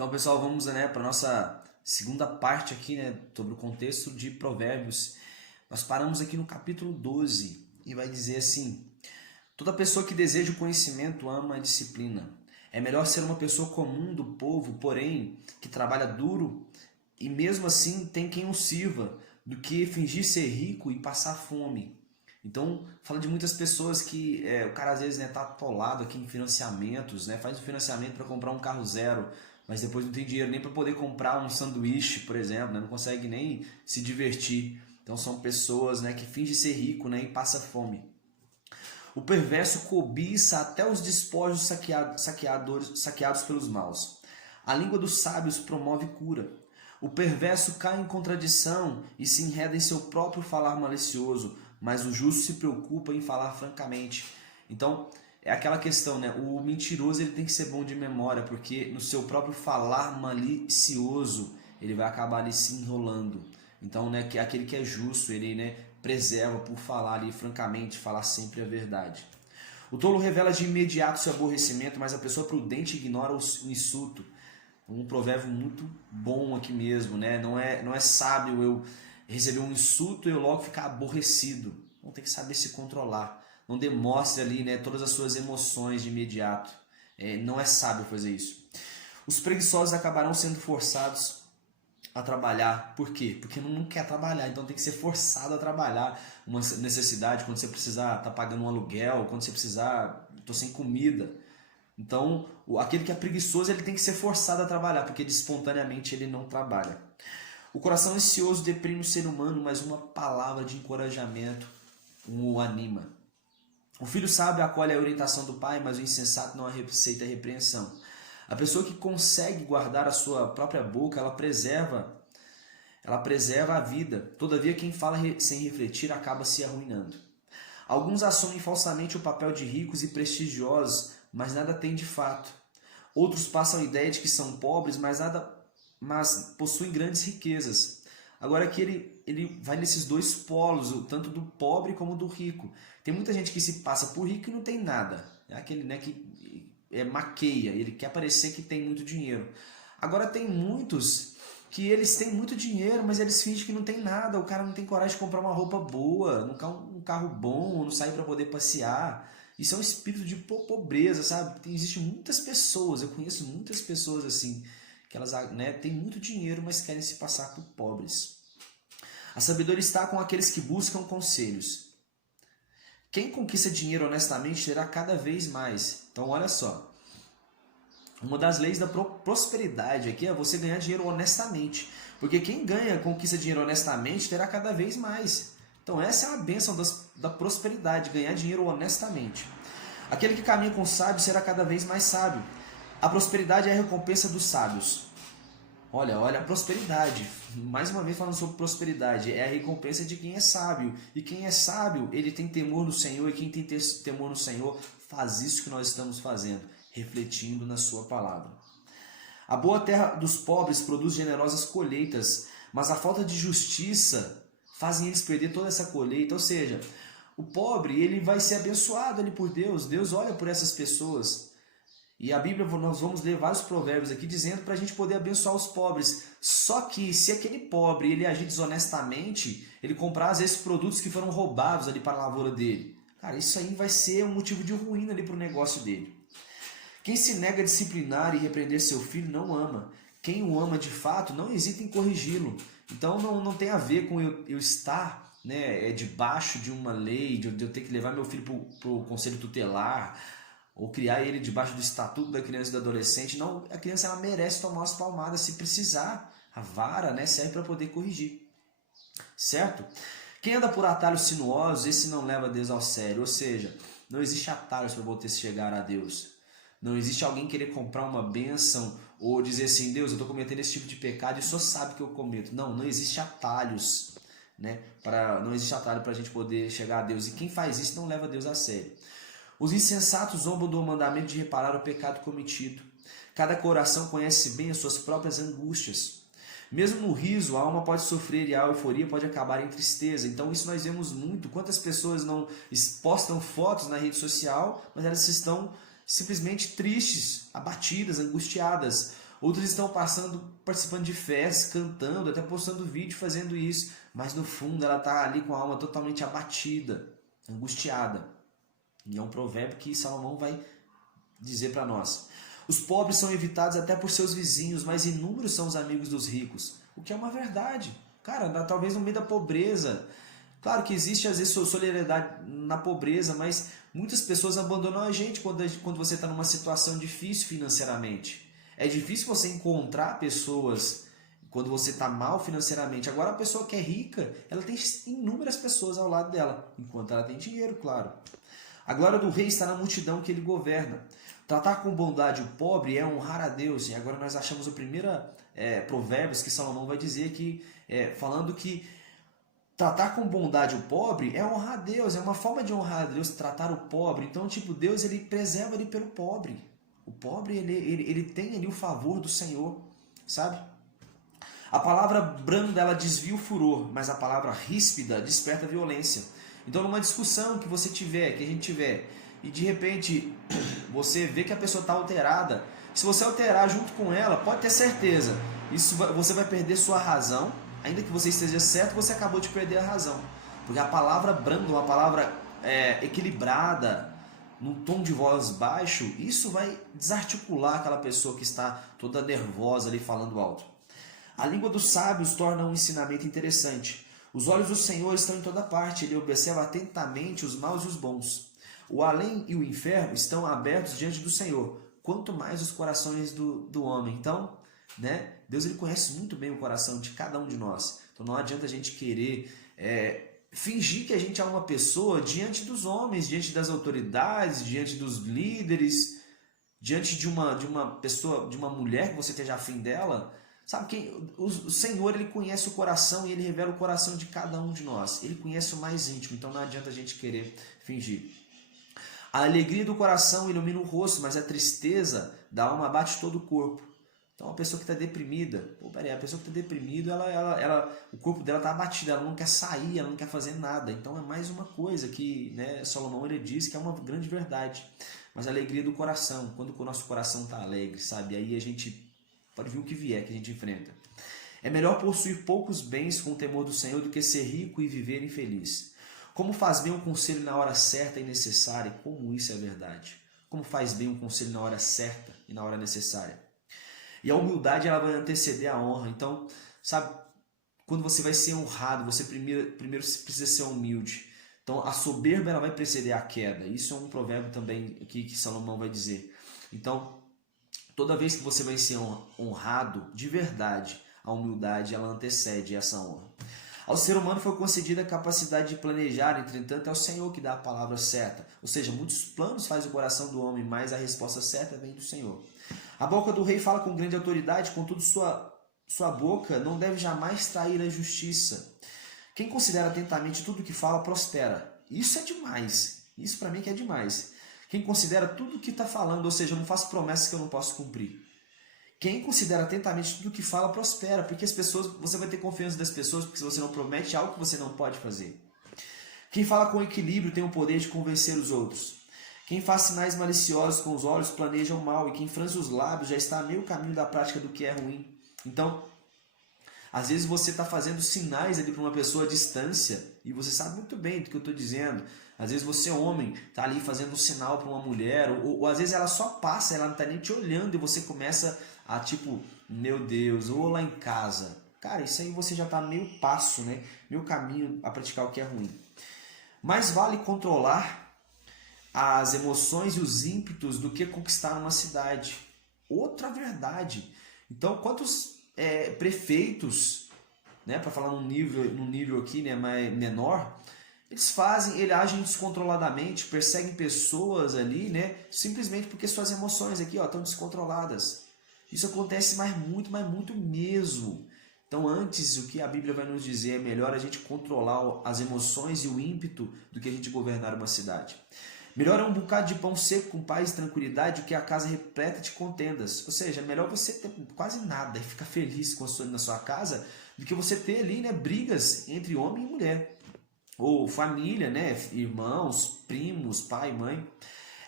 Então, pessoal, vamos, para a nossa segunda parte aqui, sobre o contexto de Provérbios. Nós paramos aqui no capítulo 12 e vai dizer assim: toda pessoa que deseja o conhecimento ama a disciplina. É melhor ser uma pessoa comum do povo, porém, que trabalha duro e mesmo assim tem quem o sirva, do que fingir ser rico e passar fome. Então, fala de muitas pessoas que o cara às vezes tá atolado aqui em financiamentos, faz um financiamento para comprar um carro zero, mas depois não tem dinheiro nem para poder comprar um sanduíche, por exemplo, não consegue nem se divertir. Então são pessoas que fingem ser rico e passa fome. O perverso cobiça até os despojos saqueados pelos maus. A língua dos sábios promove cura. O perverso cai em contradição e se enreda em seu próprio falar malicioso, mas o justo se preocupa em falar francamente. Então, é aquela questão, o mentiroso ele tem que ser bom de memória, porque no seu próprio falar malicioso, ele vai acabar ali se enrolando. Então, que aquele que é justo, ele preserva por falar ali francamente, falar sempre a verdade. O tolo revela de imediato seu aborrecimento, mas a pessoa prudente ignora o insulto. Um provérbio muito bom aqui mesmo, não é sábio eu receber um insulto e eu logo ficar aborrecido. Não, tem que saber se controlar. Não demonstre ali todas as suas emoções de imediato. Não é sábio fazer isso. Os preguiçosos acabarão sendo forçados a trabalhar. Por quê? Porque não quer trabalhar, então tem que ser forçado a trabalhar. Uma necessidade, quando você precisar tá pagando um aluguel, quando você precisar, tô sem comida. Então, aquele que é preguiçoso, ele tem que ser forçado a trabalhar, porque espontaneamente ele não trabalha. O coração ansioso deprime o ser humano, mas uma palavra de encorajamento o anima. O filho sábio acolhe a orientação do pai, mas o insensato não aceita a repreensão. A pessoa que consegue guardar a sua própria boca, ela preserva a vida. Todavia, quem fala sem refletir acaba se arruinando. Alguns assumem falsamente o papel de ricos e prestigiosos, mas nada têm de fato. Outros passam a ideia de que são pobres, mas possuem grandes riquezas. Agora aqui ele vai nesses dois polos, tanto do pobre como do rico. Tem muita gente que se passa por rico e não tem nada. É aquele que maqueia, ele quer parecer que tem muito dinheiro. Agora tem muitos que eles têm muito dinheiro, mas eles fingem que não tem nada. O cara não tem coragem de comprar uma roupa boa, um carro bom, não sair para poder passear. Isso é um espírito de pobreza, sabe? Existem muitas pessoas, eu conheço muitas pessoas assim, que elas têm muito dinheiro, mas querem se passar por pobres. A sabedoria está com aqueles que buscam conselhos. Quem conquista dinheiro honestamente terá cada vez mais. Então, olha só. Uma das leis da prosperidade aqui é você ganhar dinheiro honestamente. Porque quem conquista dinheiro honestamente terá cada vez mais. Então, essa é a bênção da prosperidade, ganhar dinheiro honestamente. Aquele que caminha com sábio será cada vez mais sábio. A prosperidade é a recompensa dos sábios. Olha a prosperidade. Mais uma vez falando sobre prosperidade. É a recompensa de quem é sábio. E quem é sábio, ele tem temor no Senhor. E quem tem temor no Senhor faz isso que nós estamos fazendo, refletindo na sua palavra. A boa terra dos pobres produz generosas colheitas, mas a falta de justiça fazem eles perder toda essa colheita. Ou seja, o pobre ele vai ser abençoado ali por Deus. Deus olha por essas pessoas. E a Bíblia, nós vamos ler vários provérbios aqui dizendo para a gente poder abençoar os pobres. Só que se aquele pobre ele agir desonestamente, ele comprar às vezes produtos que foram roubados ali para a lavoura dele, cara, isso aí vai ser um motivo de ruína ali para o negócio dele. Quem se nega a disciplinar e repreender seu filho não ama. Quem o ama de fato não hesita em corrigi-lo. Então não tem a ver com eu estar debaixo de uma lei, de eu ter que levar meu filho para o conselho tutelar, ou criar ele debaixo do estatuto da criança e do adolescente. Não, a criança ela merece tomar umas palmadas se precisar. A vara serve para poder corrigir. Certo? Quem anda por atalhos sinuosos, esse não leva Deus ao sério. Ou seja, não existe atalhos para poder chegar a Deus. Não existe alguém querer comprar uma bênção ou dizer assim, Deus, eu estou cometendo esse tipo de pecado e o Senhor sabe que eu cometo. Não existe atalhos. Não existe atalho para a gente poder chegar a Deus. E quem faz isso não leva Deus a sério. Os insensatos zombam do mandamento de reparar o pecado cometido. Cada coração conhece bem as suas próprias angústias. Mesmo no riso, a alma pode sofrer e a euforia pode acabar em tristeza. Então isso nós vemos muito. Quantas pessoas não postam fotos na rede social, mas elas estão simplesmente tristes, abatidas, angustiadas. Outros estão participando de festas, cantando, até postando vídeo fazendo isso, mas no fundo ela está ali com a alma totalmente abatida, angustiada. E é um provérbio que Salomão vai dizer para nós. Os pobres são evitados até por seus vizinhos, mas inúmeros são os amigos dos ricos. O que é uma verdade. Cara, talvez no meio da pobreza. Claro que existe às vezes solidariedade na pobreza, mas muitas pessoas abandonam a gente quando você está numa situação difícil financeiramente. É difícil você encontrar pessoas quando você está mal financeiramente. Agora a pessoa que é rica, ela tem inúmeras pessoas ao lado dela, enquanto ela tem dinheiro, claro. A glória do rei está na multidão que ele governa. Tratar com bondade o pobre é honrar a Deus. E agora nós achamos o primeiro provérbios que Salomão vai dizer que falando que tratar com bondade o pobre é honrar a Deus, é uma forma de honrar a Deus, tratar o pobre. Então, tipo, Deus ele preserva ele pelo pobre. O pobre ele tem ali o favor do Senhor, sabe? A palavra branda ela desvia o furor, mas a palavra ríspida desperta a violência. Então, numa discussão que você tiver, que a gente tiver, e de repente você vê que a pessoa está alterada, se você alterar junto com ela, pode ter certeza, você vai perder sua razão. Ainda que você esteja certo, você acabou de perder a razão. Porque a palavra branda, uma palavra equilibrada, num tom de voz baixo, isso vai desarticular aquela pessoa que está toda nervosa ali falando alto. A língua dos sábios torna um ensinamento interessante. Os olhos do Senhor estão em toda parte, ele observa atentamente os maus e os bons. O além e o inferno estão abertos diante do Senhor, quanto mais os corações do homem. Então, né? Deus ele conhece muito bem o coração de cada um de nós. Então não adianta a gente querer fingir que a gente é uma pessoa diante dos homens, diante das autoridades, diante dos líderes, diante de uma pessoa, de uma mulher que você esteja afim dela. Sabe, o Senhor ele conhece o coração e ele revela o coração de cada um de nós. Ele conhece o mais íntimo, então não adianta a gente querer fingir. A alegria do coração ilumina o rosto, mas a tristeza da alma abate todo o corpo. Então, uma pessoa que está deprimida, a pessoa que está deprimida, o corpo dela está abatido, ela não quer sair, ela não quer fazer nada. Então, é mais uma coisa que Salomão ele diz que é uma grande verdade. Mas a alegria do coração, quando o nosso coração está alegre, sabe? Aí a gente pode vir o que vier que a gente enfrenta. É melhor possuir poucos bens com o temor do Senhor do que ser rico e viver infeliz. Como faz bem um conselho na hora certa e necessária, como isso é verdade. Como faz bem um conselho na hora certa e na hora necessária. E a humildade ela vai anteceder a honra. Então, sabe, quando você vai ser honrado, você primeiro precisa ser humilde. Então, a soberba ela vai preceder a queda. Isso é um provérbio também aqui que Salomão vai dizer. Então, toda vez que você vai ser honrado de verdade, a humildade ela antecede essa honra. Ao ser humano foi concedida a capacidade de planejar, entretanto é o Senhor que dá a palavra certa. Ou seja, muitos planos faz o coração do homem, mas a resposta certa vem do Senhor. A boca do rei fala com grande autoridade, contudo sua boca não deve jamais trair a justiça. Quem considera atentamente tudo o que fala, prospera. Isso é demais. Isso para mim que é demais. Quem considera tudo o que está falando, ou seja, eu não faço promessas que eu não posso cumprir. Quem considera atentamente tudo o que fala, prospera. Porque as pessoas, você vai ter confiança das pessoas, porque se você não promete algo que você não pode fazer. Quem fala com equilíbrio tem o poder de convencer os outros. Quem faz sinais maliciosos com os olhos planeja o mal, e quem franze os lábios já está a meio caminho da prática do que é ruim. Então, às vezes você está fazendo sinais ali para uma pessoa à distância, e você sabe muito bem do que eu estou dizendo. Às vezes você, homem, está ali fazendo um sinal para uma mulher, ou às vezes ela só passa, ela não está nem te olhando, e você começa a tipo, meu Deus, ou lá em casa. Cara, isso aí você já está meio passo, né? Meio caminho a praticar o que é ruim. Mais vale controlar as emoções e os ímpetos do que conquistar uma cidade. Outra verdade. Então, quantos prefeitos, né, para falar num nível aqui, né, menor, eles agem descontroladamente, perseguem pessoas ali, né, simplesmente porque suas emoções aqui estão descontroladas. Isso acontece mas muito mesmo. Então, antes, o que a Bíblia vai nos dizer é melhor a gente controlar as emoções e o ímpeto do que a gente governar uma cidade. Melhor é um bocado de pão seco com paz e tranquilidade do que a casa repleta de contendas. Ou seja, é melhor você ter quase nada e ficar feliz na sua casa do que você ter ali, né, brigas entre homem e mulher. Ou família, né, irmãos, primos, pai, mãe.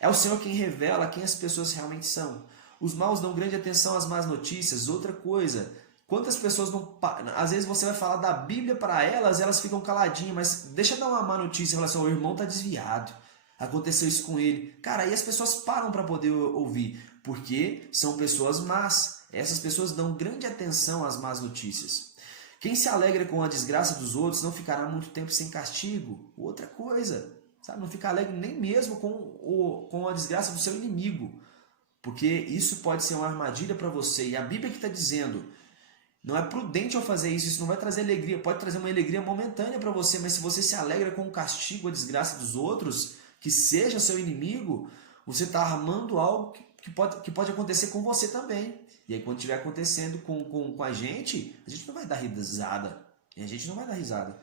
É o Senhor quem revela quem as pessoas realmente são. Os maus dão grande atenção às más notícias. Outra coisa, quantas pessoas não... Às vezes você vai falar da Bíblia para elas, elas ficam caladinhas, mas deixa eu dar uma má notícia em relação ao irmão está desviado. Aconteceu isso com ele. Cara, aí as pessoas param para poder ouvir, porque são pessoas más. Essas pessoas dão grande atenção às más notícias. Quem se alegra com a desgraça dos outros não ficará muito tempo sem castigo. Outra coisa, sabe? Não fica alegre nem mesmo com a desgraça do seu inimigo, porque isso pode ser uma armadilha para você. E a Bíblia que está dizendo, não é prudente eu fazer isso, isso não vai trazer alegria, pode trazer uma alegria momentânea para você, mas se você se alegra com o castigo, a desgraça dos outros, que seja seu inimigo, você está armando algo que pode acontecer com você também. E aí quando estiver acontecendo com a gente não vai dar risada. E a gente não vai dar risada.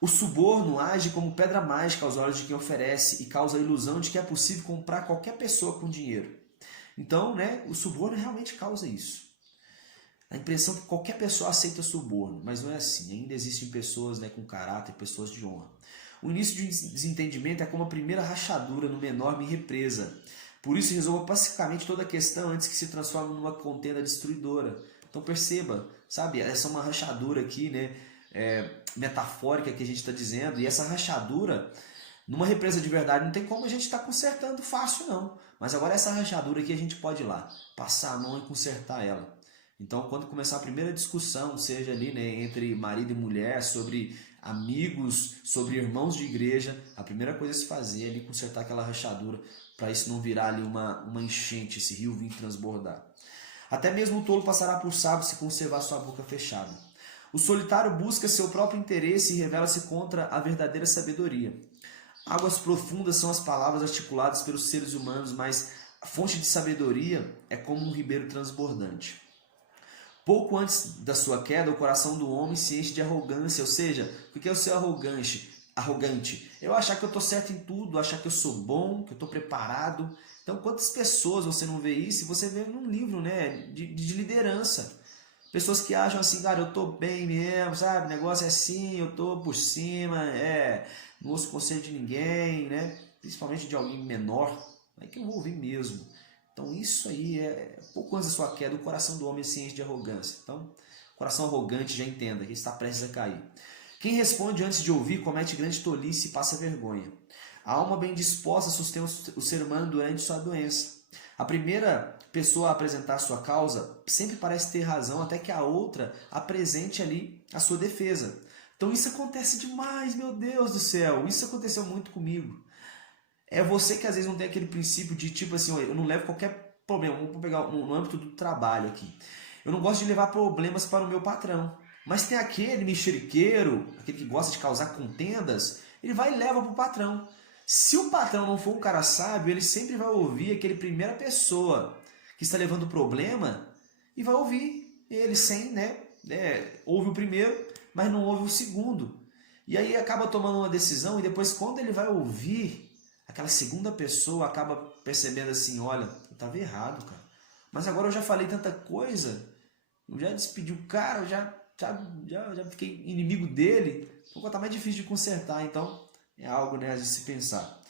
O suborno age como pedra mágica aos olhos de quem oferece e causa a ilusão de que é possível comprar qualquer pessoa com dinheiro. Então, né, o suborno realmente causa isso. A impressão que qualquer pessoa aceita suborno, mas não é assim. Ainda existem pessoas, né, com caráter, pessoas de honra. O início de um desentendimento é como a primeira rachadura numa enorme represa. Por isso, resolva pacificamente toda a questão antes que se transforme numa contenda destruidora. Então perceba, sabe, essa é uma rachadura aqui, né, metafórica que a gente está dizendo, e essa rachadura, numa represa de verdade, não tem como a gente estar consertando fácil não. Mas agora essa rachadura aqui a gente pode ir lá, passar a mão e consertar ela. Então quando começar a primeira discussão, seja ali, né, entre marido e mulher, sobre amigos, sobre irmãos de igreja, a primeira coisa a se fazer é ali consertar aquela rachadura, para isso não virar ali uma enchente, esse rio vir transbordar. Até mesmo o tolo passará por sábio se conservar sua boca fechada. O solitário busca seu próprio interesse e revela-se contra a verdadeira sabedoria. Águas profundas são as palavras articuladas pelos seres humanos, mas a fonte de sabedoria é como um ribeiro transbordante. Pouco antes da sua queda, o coração do homem se enche de arrogância, ou seja, o que é o ser arrogante? Eu achar que eu estou certo em tudo, achar que eu sou bom, que eu estou preparado. Então, quantas pessoas você não vê isso? Você vê num livro, né, de liderança. Pessoas que acham assim, cara, eu estou bem mesmo, sabe? O negócio é assim, eu estou por cima, não ouço conselho de ninguém, né? Principalmente de alguém menor, é que eu vou ouvir mesmo. Então isso aí pouco antes da sua queda, o coração do homem se enche de arrogância. Então, coração arrogante, já entenda que está prestes a cair. Quem responde antes de ouvir comete grande tolice e passa vergonha. A alma bem disposta sustém o ser humano durante sua doença. A primeira pessoa a apresentar sua causa sempre parece ter razão até que a outra apresente ali a sua defesa. Então isso acontece demais, meu Deus do céu, isso aconteceu muito comigo. É você que às vezes não tem aquele princípio de tipo assim, eu não levo qualquer problema, vamos pegar no âmbito do trabalho aqui. Eu não gosto de levar problemas para o meu patrão. Mas tem aquele mexeriqueiro, aquele que gosta de causar contendas, ele vai e leva para o patrão. Se o patrão não for um cara sábio, ele sempre vai ouvir aquele primeira pessoa que está levando o problema e vai ouvir ele sem, ouve o primeiro, mas não ouve o segundo. E aí acaba tomando uma decisão e depois quando ele vai ouvir, aquela segunda pessoa acaba percebendo assim, olha, eu estava errado, cara. Mas agora eu já falei tanta coisa, eu já despedi o cara, eu já fiquei inimigo dele, então está mais difícil de consertar, então é algo, né, a se pensar.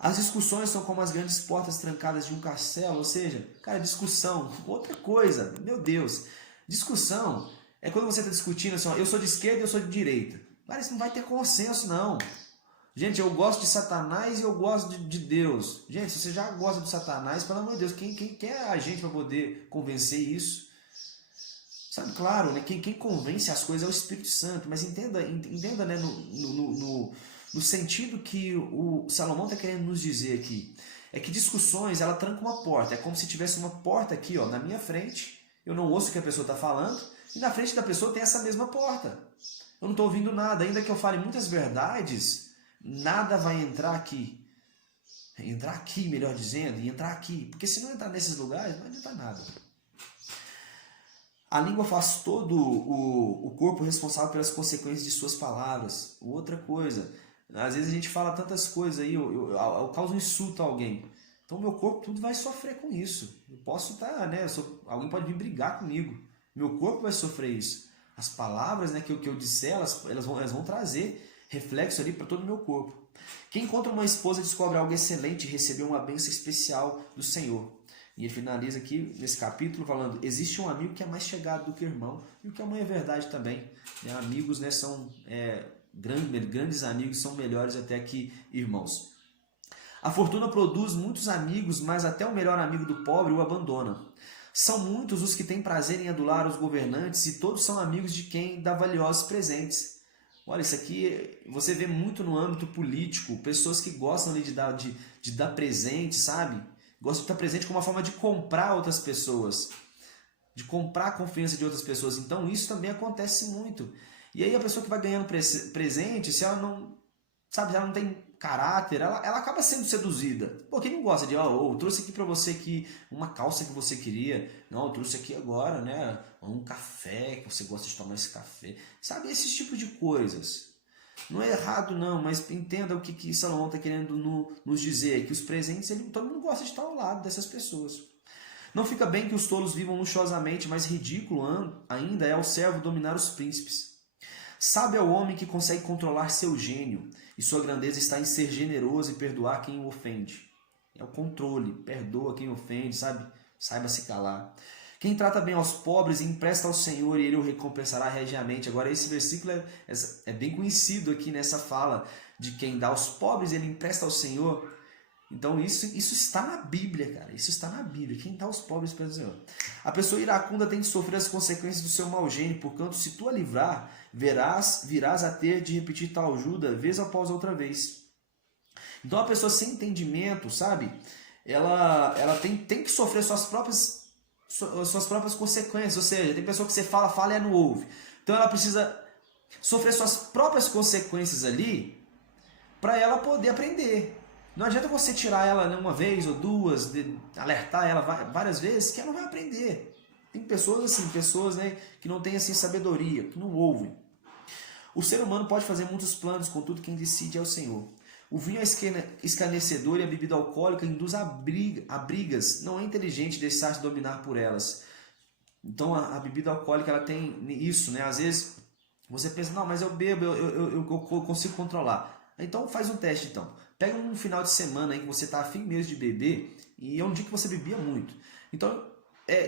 As discussões são como as grandes portas trancadas de um castelo, ou seja, cara, discussão, outra coisa, meu Deus, discussão é quando você está discutindo assim, ó, eu sou de esquerda e eu sou de direita, cara, isso não vai ter consenso não. Gente, eu gosto de Satanás e eu gosto de Deus. Gente, se você já gosta de Satanás, pelo amor de Deus, quem é a gente para poder convencer isso? Sabe, claro, né? Quem convence as coisas é o Espírito Santo, mas entenda né, no sentido que o Salomão está querendo nos dizer aqui. É que discussões, ela tranca uma porta. É como se tivesse uma porta aqui, ó, na minha frente. Eu não ouço o que a pessoa está falando. E na frente da pessoa tem essa mesma porta. Eu não estou ouvindo nada. Ainda que eu fale muitas verdades, nada vai entrar aqui. Entrar aqui, melhor dizendo, e entrar aqui. Porque se não entrar nesses lugares, não adianta nada. A língua faz todo o corpo responsável pelas consequências de suas palavras. Outra coisa, às vezes a gente fala tantas coisas aí, eu causo um insulto a alguém. Então meu corpo tudo vai sofrer com isso. Eu posso estar, né? Alguém pode vir brigar comigo. Meu corpo vai sofrer isso. As palavras, né, que eu disser, elas vão trazer reflexo ali para todo o meu corpo. Quem encontra uma esposa descobre algo excelente e recebeu uma bênção especial do Senhor. E ele finaliza aqui nesse capítulo falando: existe um amigo que é mais chegado do que o irmão, e o que é uma verdade também. Amigos, né, são grandes amigos, são melhores até que irmãos. A fortuna produz muitos amigos, mas até o melhor amigo do pobre o abandona. São muitos os que têm prazer em adular os governantes, e todos são amigos de quem dá valiosos presentes. Olha, isso aqui você vê muito no âmbito político, pessoas que gostam ali de dar presente, sabe? Gostam de dar presente como uma forma de comprar outras pessoas, de comprar a confiança de outras pessoas. Então isso também acontece muito. E aí a pessoa que vai ganhando presente, se ela não, sabe, ela não tem caráter, ela acaba sendo seduzida. Pô, quem não gosta de, eu trouxe aqui pra você aqui uma calça que você queria, não, eu trouxe aqui agora, né, um café, que você gosta de tomar esse café, sabe, esse tipo de coisas. Não é errado não, mas entenda o que Salomão está querendo nos dizer, que os presentes, todo mundo gosta de estar ao lado dessas pessoas. Não fica bem que os tolos vivam luxuosamente, mas ridículo ainda é ao servo dominar os príncipes. Sábio é o homem que consegue controlar seu gênio, e sua grandeza está em ser generoso e perdoar quem o ofende. É o controle, perdoa quem ofende, sabe? Saiba se calar. Quem trata bem aos pobres empresta ao Senhor e ele o recompensará regiamente. Agora esse versículo é bem conhecido aqui nessa fala de quem dá aos pobres ele empresta ao Senhor. Então isso está na Bíblia, cara. Isso está na Bíblia. Quem dá aos pobres empresta ao Senhor. A pessoa iracunda tem de sofrer as consequências do seu mau gênio, porquanto se tu a livrar, virás a ter de repetir tal ajuda vez após outra vez. Então a pessoa sem entendimento, sabe? Ela tem que sofrer suas próprias consequências, ou seja, tem pessoa que você fala e não ouve. Então ela precisa sofrer suas próprias consequências ali para ela poder aprender. Não adianta você tirar ela uma vez ou duas, alertar ela várias vezes, que ela não vai aprender. Tem pessoas assim, né, que não têm assim sabedoria, que não ouvem. O ser humano pode fazer muitos planos, contudo quem decide é o Senhor. O vinho é escarnecedor e a bebida alcoólica induz a brigas. Não é inteligente deixar-se dominar por elas. Então a bebida alcoólica ela tem isso, né? Às vezes você pensa, não, mas eu bebo, eu consigo controlar. Então faz um teste então. Pega um final de semana aí que você está afim mesmo de beber e é um dia que você bebia muito. Então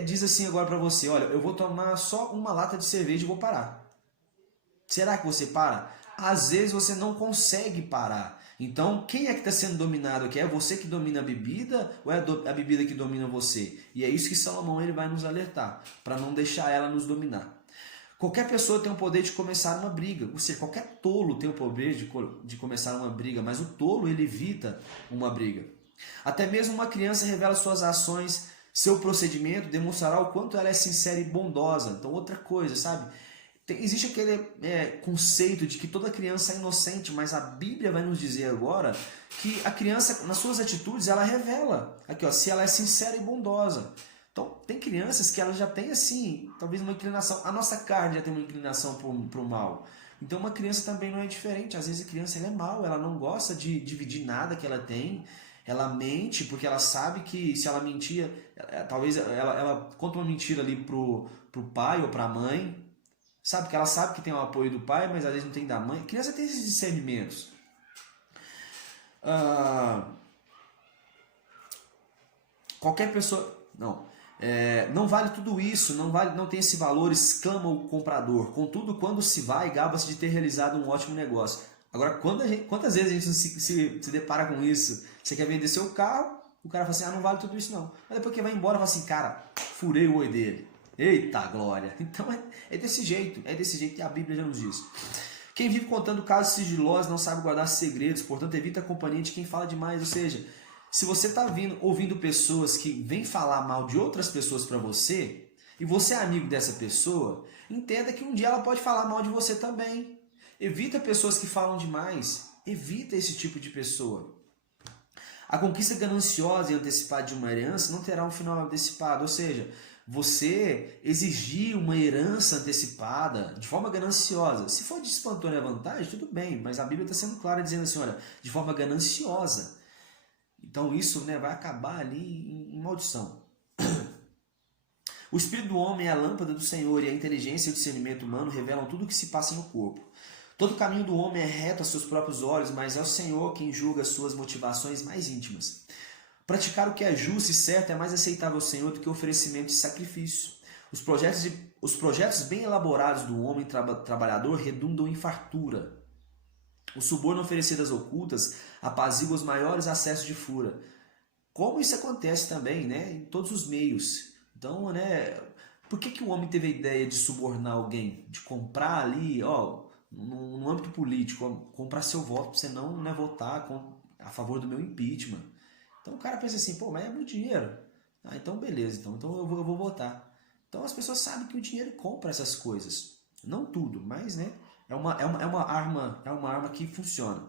diz assim agora para você, olha, eu vou tomar só uma lata de cerveja e vou parar. Será que você para? Às vezes você não consegue parar. Então, quem é que está sendo dominado aqui? É você que domina a bebida ou é a bebida que domina você? E é isso que Salomão ele vai nos alertar, para não deixar ela nos dominar. Qualquer pessoa tem o poder de começar uma briga, ou seja, qualquer tolo tem o poder de começar uma briga, mas o tolo ele evita uma briga. Até mesmo uma criança revela suas ações, seu procedimento demonstrará o quanto ela é sincera e bondosa. Então, outra coisa, sabe? Existe aquele conceito de que toda criança é inocente, mas a Bíblia vai nos dizer agora que a criança, nas suas atitudes, ela revela aqui, ó, se ela é sincera e bondosa. Então, tem crianças que elas já têm, assim, talvez uma inclinação, a nossa carne já tem uma inclinação para o mal. Então, uma criança também não é diferente. Às vezes a criança ela é mal, ela não gosta de dividir nada que ela tem, ela mente porque ela sabe que se ela mentir, talvez ela conta uma mentira ali pro pai ou para a mãe, sabe que ela sabe que tem o apoio do pai, mas às vezes não tem da mãe. A criança tem esses discernimentos. Qualquer pessoa... não vale tudo isso, não tem esse valor, exclama o comprador. Contudo, quando se vai, gaba-se de ter realizado um ótimo negócio. Agora, quantas vezes a gente se depara com isso? Você quer vender seu carro, o cara fala assim, não vale tudo isso não. Mas depois que vai embora, fala assim, cara, furei o oi dele. Eita glória! Então é desse jeito que a Bíblia já nos diz. Quem vive contando casos sigilosos não sabe guardar segredos, portanto evita a companhia de quem fala demais. Ou seja, se você está ouvindo pessoas que vêm falar mal de outras pessoas para você, e você é amigo dessa pessoa, entenda que um dia ela pode falar mal de você também. Evita pessoas que falam demais, evita esse tipo de pessoa. A conquista gananciosa e antecipada de uma herança não terá um final antecipado, ou seja, você exigir uma herança antecipada de forma gananciosa. Se for de espontânea vantagem, tudo bem, mas a Bíblia está sendo clara dizendo assim, olha, de forma gananciosa. Então isso vai acabar ali em maldição. O espírito do homem é a lâmpada do Senhor e a inteligência e o discernimento humano revelam tudo o que se passa no corpo. Todo caminho do homem é reto a seus próprios olhos, mas é o Senhor quem julga as suas motivações mais íntimas. Praticar o que é justo e certo é mais aceitável ao Senhor do que o oferecimento de sacrifício. Os projetos bem elaborados do homem trabalhador redundam em fartura. O suborno oferecido às ocultas apazigua os maiores acessos de fúria. Como isso acontece também, né, em todos os meios. Então, né, por que o homem teve a ideia de subornar alguém? De comprar ali, no âmbito político, comprar seu voto para você não, né, votar a favor do meu impeachment. Então o cara pensa assim, pô, mas é muito dinheiro. Ah, então beleza, então eu vou votar. Então as pessoas sabem que o dinheiro compra essas coisas. Não tudo, mas né, é uma arma que funciona.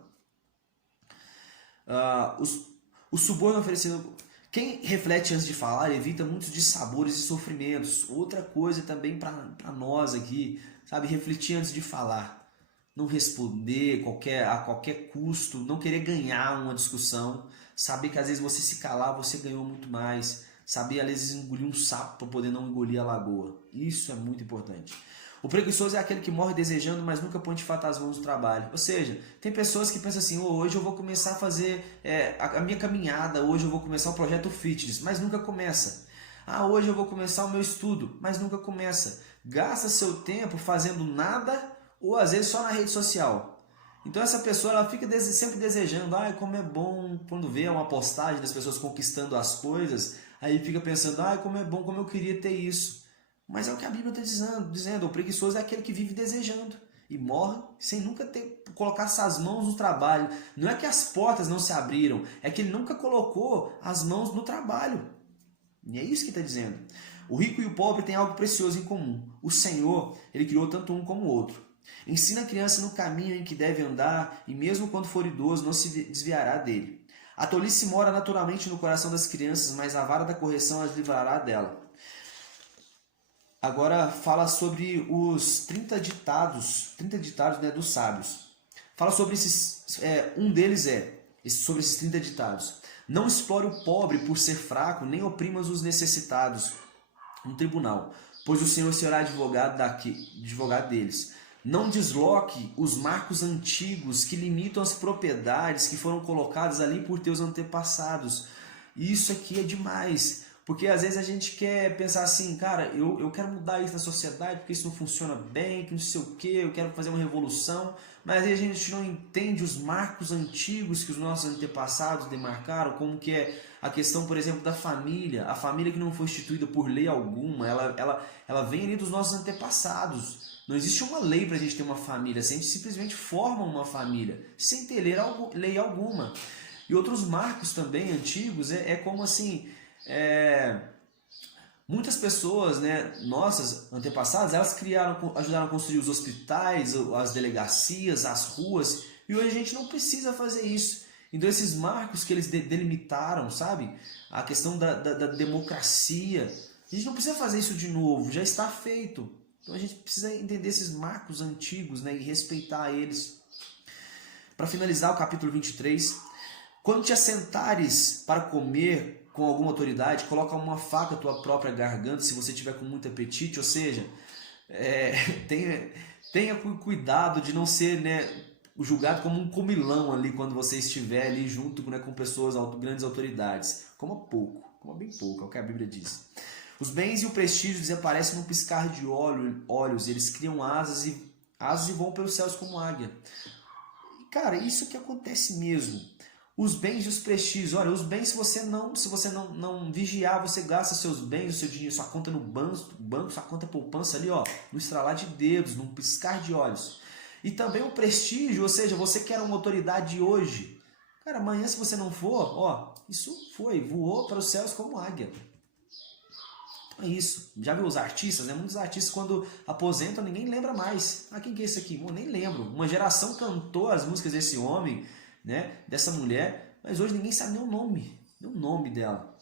O suborno oferecido... Quem reflete antes de falar evita muitos dissabores e sofrimentos. Outra coisa também para nós aqui, sabe, refletir antes de falar. Não responder a qualquer custo, não querer ganhar uma discussão, saber que às vezes você se calar, você ganhou muito mais, saber às vezes engolir um sapo para poder não engolir a lagoa. Isso é muito importante. O preguiçoso é aquele que morre desejando, mas nunca põe de fato as mãos no trabalho. Ou seja, tem pessoas que pensam assim, hoje eu vou começar a fazer a minha caminhada, hoje eu vou começar o projeto fitness, mas nunca começa. Hoje eu vou começar o meu estudo, mas nunca começa. Gasta seu tempo fazendo nada ou às vezes só na rede social. Então essa pessoa ela fica sempre desejando, como é bom quando vê uma postagem das pessoas conquistando as coisas, aí fica pensando, como é bom, como eu queria ter isso. Mas é o que a Bíblia está dizendo, o preguiçoso é aquele que vive desejando e morre sem nunca colocar as mãos no trabalho. Não é que as portas não se abriram, é que ele nunca colocou as mãos no trabalho. E é isso que está dizendo. O rico e o pobre têm algo precioso em comum. O Senhor, ele criou tanto um como o outro. Ensina a criança no caminho em que deve andar e mesmo quando for idoso não se desviará dele. A tolice mora naturalmente no coração das crianças, mas a vara da correção as livrará dela. Agora fala sobre os 30 ditados né, dos sábios. Fala sobre esses, um deles sobre esses 30 ditados. Não explore o pobre por ser fraco, nem oprimas os necessitados no tribunal, pois o Senhor será advogado deles. Não desloque os marcos antigos que limitam as propriedades que foram colocadas ali por teus antepassados. Isso aqui é demais. Porque às vezes a gente quer pensar assim, cara, eu quero mudar isso na sociedade porque isso não funciona bem, que não sei o que, eu quero fazer uma revolução, mas aí a gente não entende os marcos antigos que os nossos antepassados demarcaram, como que é a questão, por exemplo, da família, a família que não foi instituída por lei alguma, ela vem ali dos nossos antepassados. Não existe uma lei para a gente ter uma família, a gente simplesmente forma uma família, sem ter lei alguma. E outros marcos também antigos como assim... muitas pessoas, né, nossas antepassadas, elas ajudaram a construir os hospitais, as delegacias, as ruas, e hoje a gente não precisa fazer isso. Então esses marcos que eles delimitaram, sabe, a questão da democracia, a gente não precisa fazer isso de novo, já está feito. Então a gente precisa entender esses marcos antigos, né, e respeitar eles. Para finalizar o capítulo 23, quando te assentares para comer com alguma autoridade, coloca uma faca à tua própria garganta se você tiver com muito apetite, ou seja, tenha cuidado de não ser, né, julgado como um comilão ali quando você estiver ali junto, né, com pessoas, grandes autoridades. Coma bem pouco, é o que a Bíblia diz. Os bens e o prestígio desaparecem num piscar de olhos, eles criam asas e voam pelos céus como águia. Cara, isso que acontece mesmo. Os bens e os prestígios. Olha, os bens, se você não vigiar, você gasta seus bens, o seu dinheiro, sua conta no banco, sua conta poupança ali, no estralar de dedos, num piscar de olhos. E também o prestígio, ou seja, você quer uma autoridade hoje. Cara, amanhã se você não for, isso voou para os céus como águia. Então é isso. Já viu os artistas, né? Muitos artistas quando aposentam, ninguém lembra mais. Quem que é esse aqui? Eu nem lembro. Uma geração cantou as músicas desse homem, né, dessa mulher, mas hoje ninguém sabe nem o nome dela.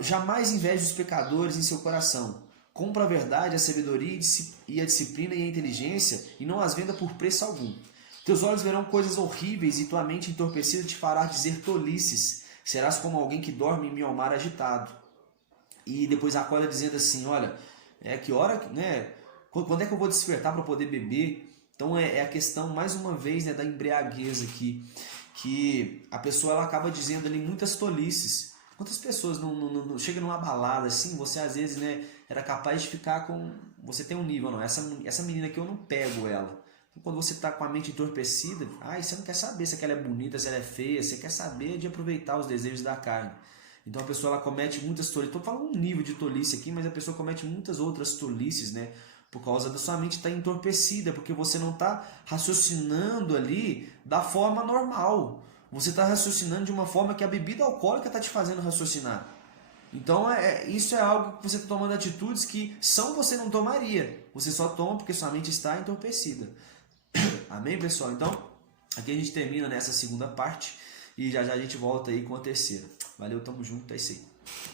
Jamais inveje os pecadores em seu coração. Compra a verdade, a sabedoria e a disciplina e a inteligência e não as venda por preço algum. Teus olhos verão coisas horríveis e tua mente entorpecida te fará dizer tolices. Serás como alguém que dorme em meio mar agitado. E depois acorda dizendo assim, olha, que hora, né, quando é que eu vou despertar para poder beber? Então é a questão, mais uma vez, né, da embriaguez aqui, que a pessoa ela acaba dizendo ali muitas tolices. Quantas pessoas não chega numa balada assim, você às vezes, né, era capaz de ficar com... Você tem um nível, não, essa menina aqui eu não pego ela. Então, quando você está com a mente entorpecida, você não quer saber se ela é bonita, se ela é feia, você quer saber de aproveitar os desejos da carne. Então a pessoa ela comete muitas tolices. Estou falando um nível de tolice aqui, mas a pessoa comete muitas outras tolices, né? Por causa da sua mente estar entorpecida, porque você não está raciocinando ali da forma normal. Você está raciocinando de uma forma que a bebida alcoólica está te fazendo raciocinar. Então isso é algo que você está tomando atitudes que você não tomaria. Você só toma porque sua mente está entorpecida. Amém, pessoal? Então, aqui a gente termina nessa segunda parte e já já a gente volta aí com a terceira. Valeu, tamo junto, é isso aí.